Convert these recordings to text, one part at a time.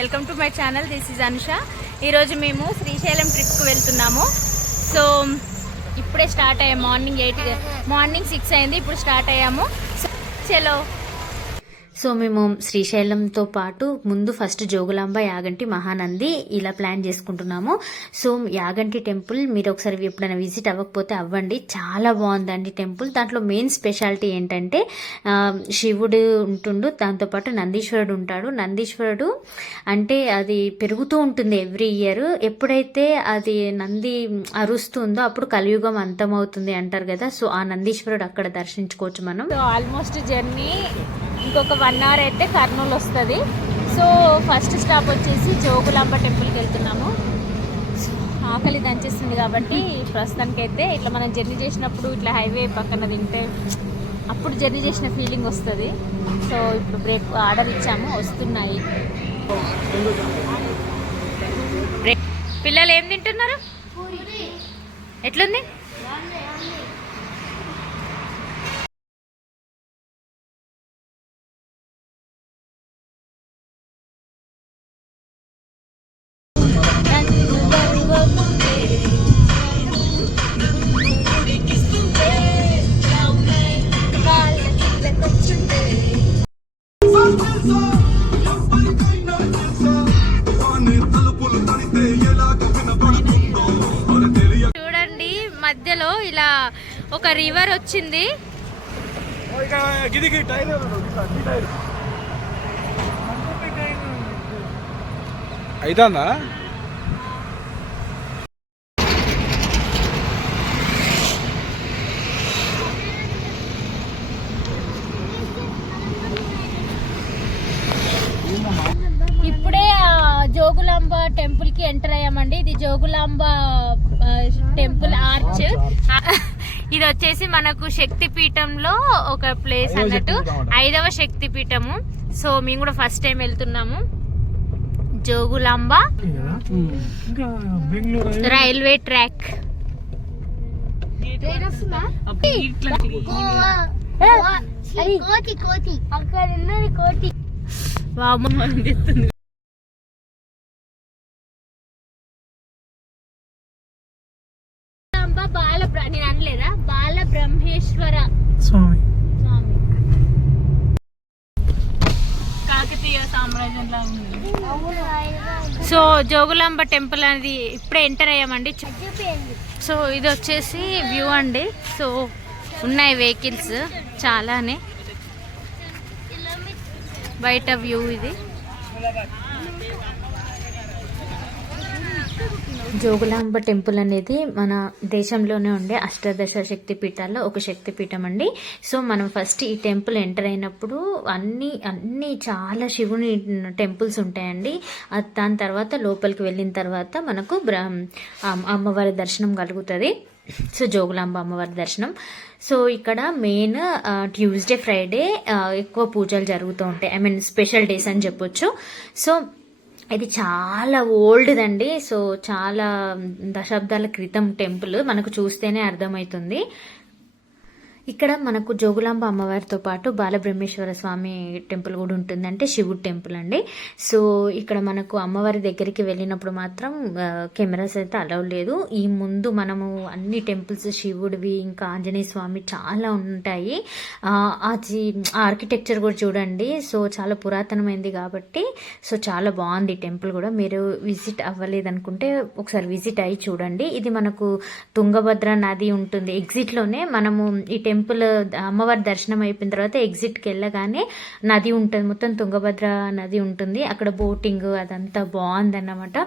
Welcome to my channel this is Anusha. ఈరోజు మేము శ్రీశైలం ట్రిప్కి వెళ్తున్నాము. సో ఇప్పుడే స్టార్ట్ అయ్యాము మార్నింగ్ ఎయిట్ మార్నింగ్ సిక్స్ అయింది ఇప్పుడు స్టార్ట్ అయ్యాము. చలో సో మేము శ్రీశైలంతో పాటు ముందు ఫస్ట్ జోగులాంబ యాగంటి మహానంది ఇలా ప్లాన్ చేసుకుంటున్నాము. సో యాగంటి టెంపుల్ మీరు ఒకసారి ఎప్పుడైనా విజిట్ అవ్వకపోతే అవ్వండి. చాలా బాగుందండి టెంపుల్. దాంట్లో మెయిన్ స్పెషాలిటీ ఏంటంటే శివుడు ఉంటుండు దాంతోపాటు నందీశ్వరుడు ఉంటాడు. నందీశ్వరుడు అంటే అది పెరుగుతూ ఉంటుంది ఎవ్రీ ఇయర్. ఎప్పుడైతే అది నంది అరుస్తుందో అప్పుడు కలియుగం అంతమవుతుంది అంటారు కదా. సో ఆ నందీశ్వరుడు అక్కడ దర్శించుకోవచ్చు మనం. సో ఆల్మోస్ట్ జర్నీ ఇంకొక వన్ అవర్ అయితే కర్నూలు వస్తుంది. సో ఫస్ట్ స్టాప్ వచ్చేసి జోగులాంబ టెంపుల్కి వెళ్తున్నాము. ఆకలి దంచేస్తుంది కాబట్టి ప్రస్తుతానికైతే ఇట్లా మనం జర్నీ చేసినప్పుడు ఇట్లా హైవే పక్కన తింటే అప్పుడు జర్నీ చేసిన ఫీలింగ్ వస్తుంది. సో ఇప్పుడు బ్రేక్ ఆర్డర్ ఇచ్చాము వస్తున్నాయి. పిల్లలు ఏం తింటున్నారు? ఎట్లుంది? ఒక రివర్ వచ్చింది. అయితుందా ఇప్పుడే జోగులాంబ టెంపుల్కి ఎంటర్ అయ్యామండి. ఇది జోగులాంబ టెంపుల్ ఆర్చ్. ఇది వచ్చేసి మనకు శక్తి పీఠంలో ఒక ప్లేస్ అన్నట్టు. ఐదవ శక్తి పీఠము సో మేము కూడా ఫస్ట్ టైం వెళ్తున్నాము. జోగులాంబ ఇంకా బెంగళూరు రైల్వే ట్రాక్. కోతి కోతి. అక్కడ ఉన్నది కోతి. వామ్మో, జోగులాంబ బాల బ్ర- నేను అనలేదా బాల బ్రహ్మేశ్వర స్వామి స్వామి కాకతీయ సామ్రాజ్యంలో ఉంది సో జోగులాంబ టెంపుల్ అనేది ఇప్పుడే ఎంటర్ అయ్యామండి. సో ఇది వచ్చేసి వ్యూ అండి. సో ఉన్నాయి వెహికల్స్ చాలానే. బయట వ్యూ ఇది. జోగులాంబ టెంపుల్ అనేది మన దేశంలోనే ఉండే అష్టాదశ శక్తి పీఠాల్లో ఒక శక్తి పీఠం అండి. సో మనం ఫస్ట్ ఈ టెంపుల్ ఎంటర్ అయినప్పుడు అన్ని అన్ని చాలా శివుని టెంపుల్స్ ఉంటాయండి. దాని తర్వాత లోపలికి వెళ్ళిన తర్వాత మనకు బ్ర- అమ్మవారి దర్శనం కలుగుతుంది. సో జోగులాంబ అమ్మవారి దర్శనం. సో ఇక్కడ మెయిన్ ట్యూస్డే ఫ్రైడే ఎక్కువ పూజలు జరుగుతూ ఉంటాయి. ఐ మీన్ స్పెషల్ డేస్ అని చెప్పొచ్చు. సో ఇది చాలా ఓల్డ్ అండి సో చాలా దశాబ్దాల క్రితం టెంపుల్ మనకు చూస్తేనే అర్థమవుతుంది. ఇక్కడ మనకు జోగులాంబ అమ్మవారితో పాటు బాలబ్రహ్మేశ్వర స్వామి టెంపుల్ కూడా ఉంటుందంటే శివుడు టెంపుల్ అండి. సో ఇక్కడ మనకు అమ్మవారి దగ్గరికి వెళ్ళినప్పుడు మాత్రం కెమెరాస్ అయితే అలవ్ లేదు. ఈ ముందు మనము అన్ని టెంపుల్స్ శివుడివి ఇంకా ఆంజనేయ స్వామి చాలా ఉంటాయి. ఆ, ఆర్కిటెక్చర్ కూడా చూడండి. సో చాలా పురాతనమైంది కాబట్టి సో చాలా బాగుంది టెంపుల్ కూడా. మీరు విజిట్ అవ్వలేదు అనుకుంటే ఒకసారి విజిట్ అయ్యి చూడండి. ఇది మనకు తుంగభద్ర నది ఉంటుంది. ఎగ్జిట్లోనే మనము ఈ టెంపుల్ టెంపుల్ అమ్మవారి దర్శనం అయిపోయిన తర్వాత ఎగ్జిట్కి వెళ్ళగానే నది ఉంటుంది. మొత్తం తుంగభద్ర నది ఉంటుంది. అక్కడ బోటింగ్ అదంతా బాగుందన్నమాట.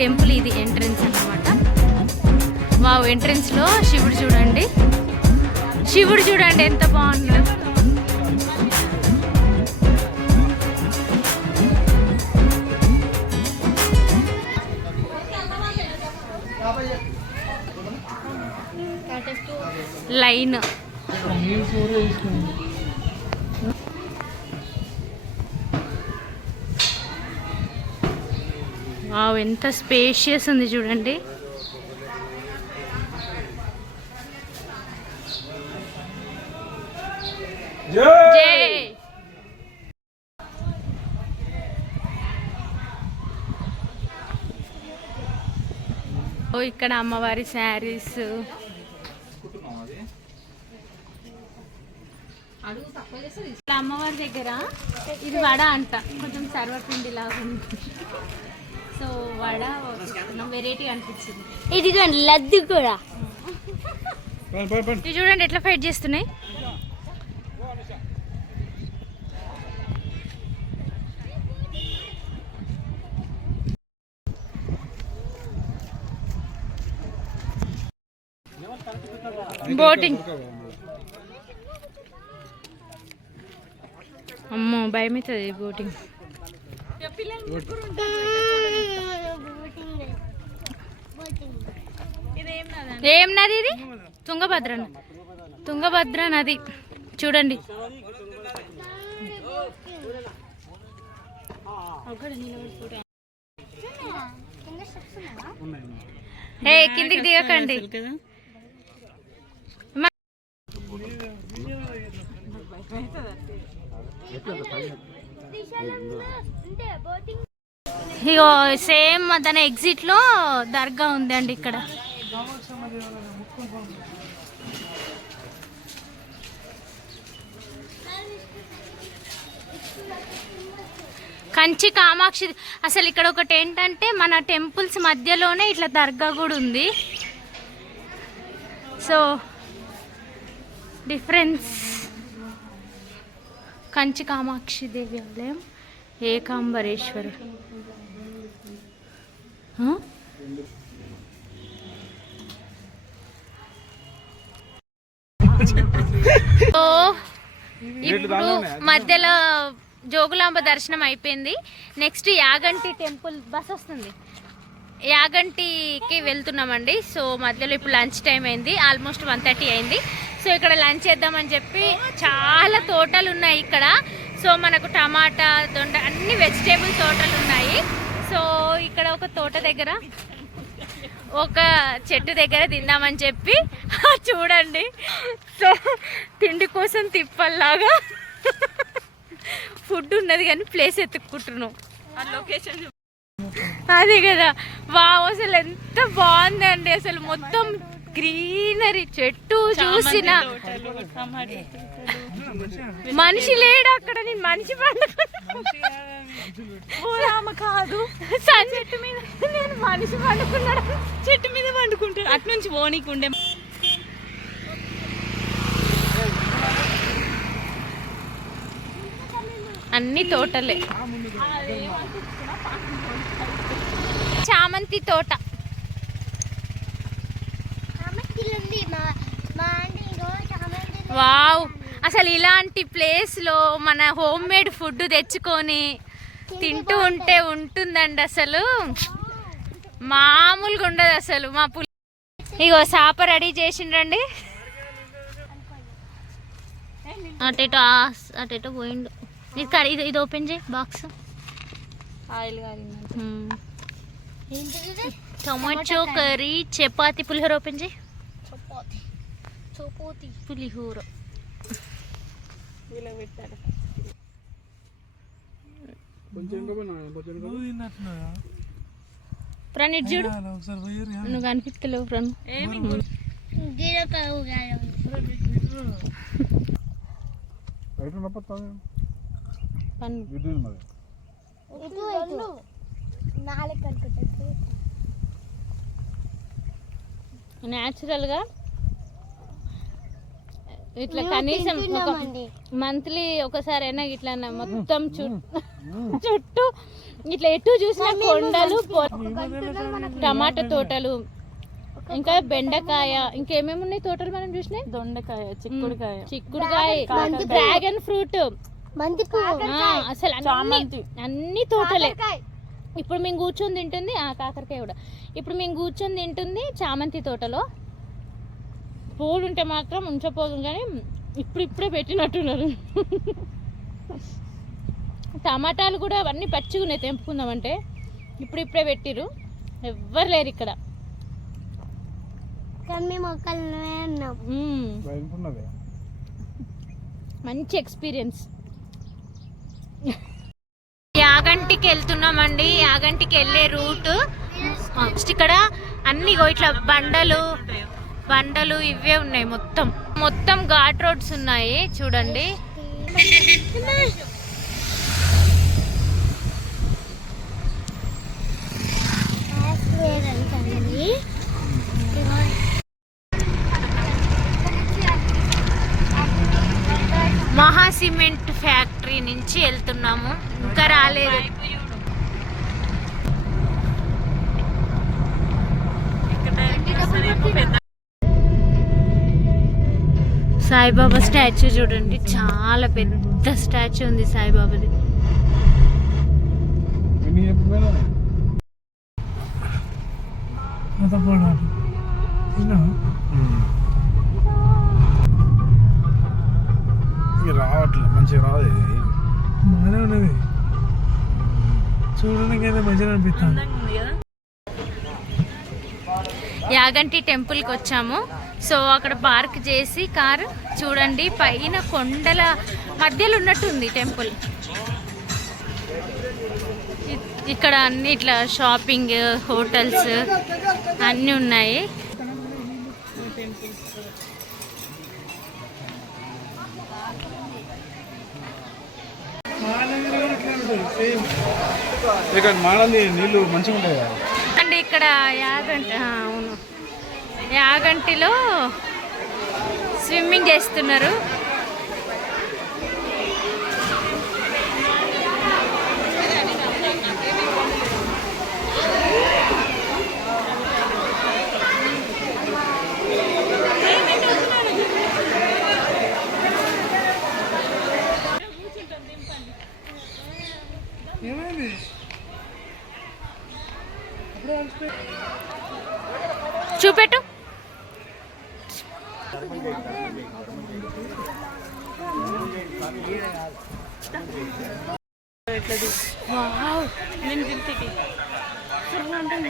టెంపుల్ ఇది ఎంట్రన్స్ అన్నమాట. మా ఎంట్రన్స్లో శివుడు చూడండి. శివుడు చూడండి ఎంత బాగుందో. లైన్. వావ్ ఎంత స్పేషియస్ ఉంది చూడండి. ఓ ఇక్కడ అమ్మవారి శారీస్. ఇక్కడ అమ్మవారి దగ్గర ఇది వడ అంట. కొంచెం సర్వపిండి లాగా ఉంది. సో వడ వెరైటీ అనిపించింది. ఇదిగోండి లడ్డు కూడా. చూడండి ఎట్లా ఫైట్ చేస్తున్నాయి? బోటింగ్ అమ్మో భయం అవుతుంది బోటింగ్ ఏం నది ఇది? తుంగభద్ర తుంగభద్ర నది. చూడండి. ఏ కిందికి దిగకండి. ఇగో సేమ్ దాని ఎగ్జిట్లో దర్గా ఉందండి ఇక్కడ. కంచి కామాక్షి అసలు ఇక్కడ ఒకటి ఏంటంటే మన టెంపుల్స్ మధ్యలోనే ఇట్లా దర్గా కూడా ఉంది. So difference. కంచి కామాక్షి దేవి ఆలయం ఏకాంబరేశ్వరు. సో ఇప్పుడు మధ్యలో జోగులాంబ దర్శనం అయిపోయింది. నెక్స్ట్ యాగంటి టెంపుల్ బస్ వస్తుంది. యాగంటికి వెళ్తున్నామండి. సో మధ్యలో ఇప్పుడు లంచ్ టైం అయింది. ఆల్మోస్ట్ వన్ థర్టీ అయింది. సో ఇక్కడ లంచ్ చేద్దామని చెప్పి చాలా తోటలు ఉన్నాయి ఇక్కడ. సో మనకు టమాటా దొండ అన్ని వెజిటేబుల్ తోటలు ఉన్నాయి. సో ఇక్కడ ఒక తోట దగ్గర ఒక చెట్టు దగ్గర తిందామని చెప్పి చూడండి. సో తిండి కోసం తిప్పల్లాగా ఫుడ్ ఉన్నది కానీ ప్లేస్ ఎత్తుక్కుంటున్నాం. అదే కదా వావ్ అసలు ఎంత బాగుందండి. అసలు మొత్తం గ్రీనరీ చెట్టు చూసిన. మనిషి లేడు అక్కడ నేను మనిషి పండుకున్నా కాదు. సన్ చెట్టు మీద నేను మనిషి పండుకున్నాడు చెట్టు మీద వండుకుంటారు అటు నుంచి ఓనికి ఉండే అన్ని తోటలే. చామంతి తోట ఉంది మా మా ఆంటీ ఇగో చామంతి వావ్. అసలు ఇలాంటి ప్లేస్లో మన హోమ్ మేడ్ ఫుడ్ తెచ్చుకొని తింటూ ఉంటే ఉంటుందండి అసలు. మామూలుగా ఉండదు అసలు మా పులి. ఇగో సాప రెడీ చేసిండ్రండి. అటేటో అటేటో పోయిండు. ఇది కర్రీ ఇది ఇది ఓపెన్ చేయి box. Oil tomato curry chapati పులిహోర ఓపెన్ చేయి. చపాతి పులిహోర. ఇలా పెట్టారు కొంచెం ఇంకా పోయినా, కొంచెం ఇంకా పోయినా. ప్రణ్ ఇటు చూడు. నువ్వు కనిపిస్తలేవు ప్రణ్ పన్ను. న్యాచురల్గా ఇట్లా కనీసం. మంత్లీ ఒకసారి అయినా ఇట్లా మొత్తం చుట్టూ చుట్టూ ఇట్లా ఎటు చూసినా కొండలు టమాటా తోటలు ఇంకా బెండకాయ ఇంకేమేమి ఉన్నాయి తోటలు మనం చూసినాయి దొండకాయ చిక్కుడుకాయ. చిక్కుడుకాయ డ్రాగన్ ఫ్రూట్. అసలు అన్ని చామంతి. అన్ని తోటలే. ఇప్పుడు మేము కూర్చొని తింటుంది ఆ కాకరకాయ కూడా. ఇప్పుడు మేము కూర్చొని తింటుంది చామంతి తోటలో. పూలు ఉంటే మాత్రం ఉంచపోదు కానీ ఇప్పుడు ఇప్పుడే పెట్టినట్టున్నారు. టమాటాలు కూడా అవన్నీ పచ్చిగా ఉన్నాయి తెంపుకుందామంటే. ఇప్పుడు ఇప్పుడే పెట్టిరు ఎవ్వరు లేరు ఇక్కడ. మంచి ఎక్స్పీరియన్స్. యాగంటికి వెళ్తున్నామండి. యాగంటికి వెళ్ళే రూట్. ఇక్కడ అన్ని ఇట్లా బండలు బండలు ఇవే ఉన్నాయి మొత్తం. మొత్తం ఘాట్ రోడ్స్ ఉన్నాయి. చూడండి. మహా సిమెంట్ ఫ్యాక్టరీ నుంచి వెళ్తున్నాము. ఇంకా రాలేదు. సాయిబాబా స్టాచ్యూ చూడండి చాలా పెద్ద స్టాచ్యూ ఉంది సాయిబాబాది. ఎన్ని చెప్పిపోయినా ఇక రావట్లేదు మంచిగా రాదు ఇది. బాగానే ఉన్నది. చూడడానికి అయితే మంచిగా అనిపిస్తుంది. ఉంది కదా. యాగంటి టెంపుల్కి వచ్చాము. సో అక్కడ పార్క్ చేసి కారు చూడండి పైన కొండల మధ్యలో ఉన్నట్టుంది టెంపుల్. ఇక్కడ అన్ని ఇట్లా షాపింగ్ హోటల్స్ అన్నీ ఉన్నాయి. ఇక్కడ నీళ్ళు మంచిగా ఉంటాయి అండ్ ఇక్కడ యాగంటి ఆ, అవును. యాగంటిలో స్విమ్మింగ్ చేస్తున్నారు.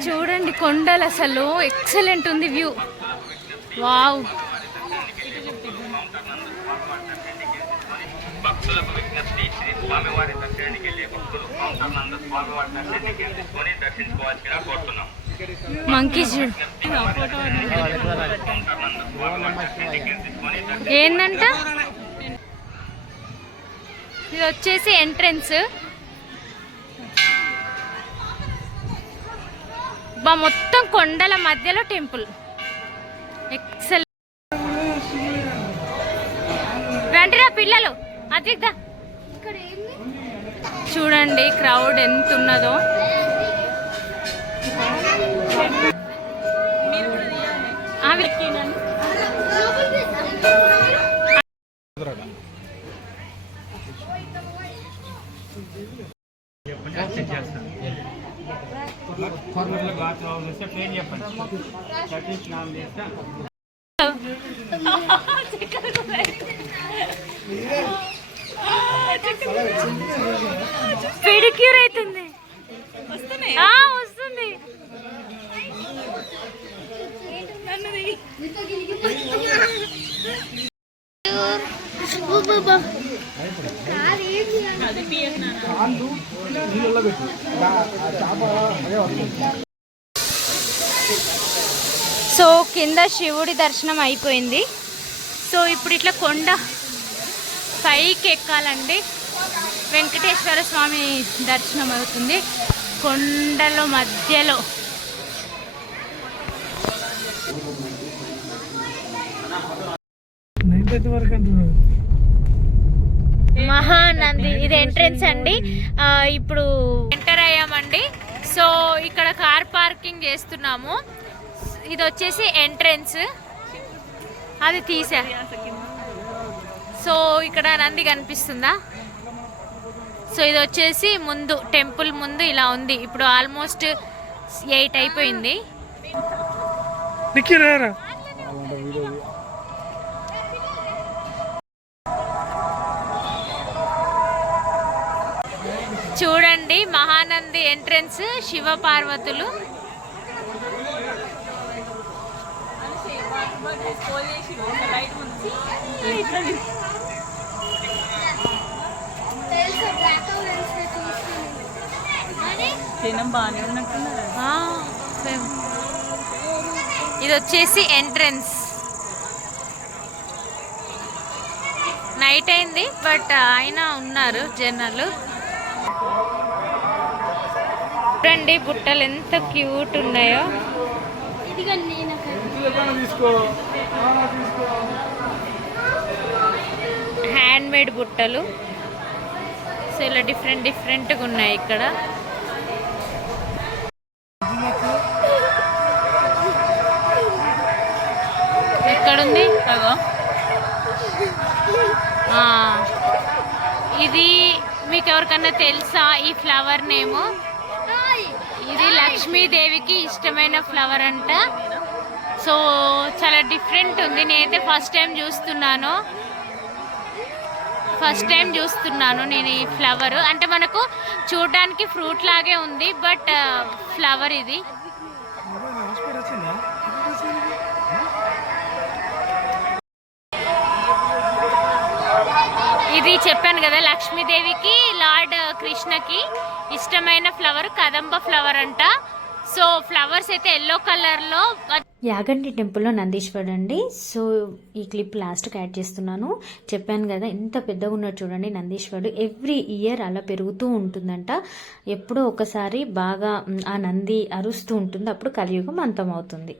చూడండి కొండలు అసలు ఎక్సలెంట్ ఉంది వ్యూ వావ్. భక్తులకు విజ్ఞప్తి శ్రీ స్వామివారి దర్శనానికి వెళ్ళే భక్తులు స్వామివారి దర్శనానికి తీసుకొని దర్శించుకోవాల్సిగా కోరుతున్నాం. ఏందంట? ఇది వచ్చేసి ఎంట్రన్స్ బా మొత్తం కొండల మధ్యలో టెంపుల్. ఎక్సల్ రండిరా పిల్లలు అదిగ్దా చూడండి క్రౌడ్ ఎంత ఉన్నదో అవి పెడిక్యూర్ అవుతుంది ఆ, వస్తుంది. నీళ్ళలో పెట్టు దా- ఆ చేప అదే వస్తుంది. సో కింద శివుడి దర్శనం అయిపోయింది. సో ఇప్పుడు ఇట్లా కొండ పైకి ఎక్కాలండి. వెంకటేశ్వర స్వామి దర్శనం అవుతుంది. కొండల మధ్యలో. మహానంది ఇది ఎంట్రెన్స్ అండి. ఇప్పుడు ఎంటర్ అయ్యామండి. సో ఇక్కడ కార్ పార్కింగ్ చేస్తున్నాము. ఇది వచ్చేసి ఎంట్రెన్స్. అది తీసా. సో ఇక్కడ నంది కనిపిస్తుందా? సో ఇది వచ్చేసి ముందు టెంపుల్ ముందు ఇలా ఉంది. ఇప్పుడు ఆల్మోస్ట్ ఎయిట్ అయిపోయింది. చూడండి మహానంది ఎంట్రన్స్ శివ పార్వతులు తెలుసు బ్లాక్ లెన్స్ చూస్తాను అని జనం బాగానే ఉన్నట్టున్నారు. ఆ, ఫేమ్. ఇది వచ్చేసి ఎంట్రన్స్. నైట్ అయింది బట్ ఆయన ఉన్నారు జనాలు. చూడండి బుట్టలు ఎంత క్యూట్ ఉన్నాయో. ఇదిగో నేను తీసుకో హ్యాండ్ మేడ్ బుట్టలు. సో ఇలా డిఫరెంట్ డిఫరెంట్గా ఉన్నాయి ఇక్కడ. ఎక్కడుంది? అగో. ఆ, ఇది మీకు ఎవరికన్నా తెలుసా? ఈ ఫ్లవర్ నేము? ఇది లక్ష్మీదేవికి ఇష్టమైన ఫ్లవర్ అంట. సో చాలా డిఫరెంట్ ఉంది. నేనైతే ఫస్ట్ టైం చూస్తున్నాను. ఫస్ట్ టైం చూస్తున్నాను నేను ఈ ఫ్లవర్. అంటే మనకు చూడడానికి ఫ్రూట్ లాగే ఉంది బట్ ఫ్లవర్ ఇది. ఇది చెప్పాను కదా లక్ష్మీదేవికి లార్డ్ కృష్ణకి ఇష్టమైన ఫ్లవర్ కదంబ ఫ్లవర్ అంట. సో ఫ్లవర్స్ అయితే ఎల్లో కలర్లో యాగంటి టెంపుల్లో నందీశ్వరుడు అండి. సో ఈ క్లిప్ లాస్ట్కి యాడ్ చేస్తున్నాను. చెప్పాను కదా ఎంత పెద్దగా ఉన్నాడు చూడండి నందీశ్వరుడు. ఎవ్రీ ఇయర్ అలా పెరుగుతూ ఉంటుందంట. ఎప్పుడో ఒకసారి బాగా ఆ నంది అరుస్తూ ఉంటుంది. అప్పుడు కలియుగం అంతమవుతుంది.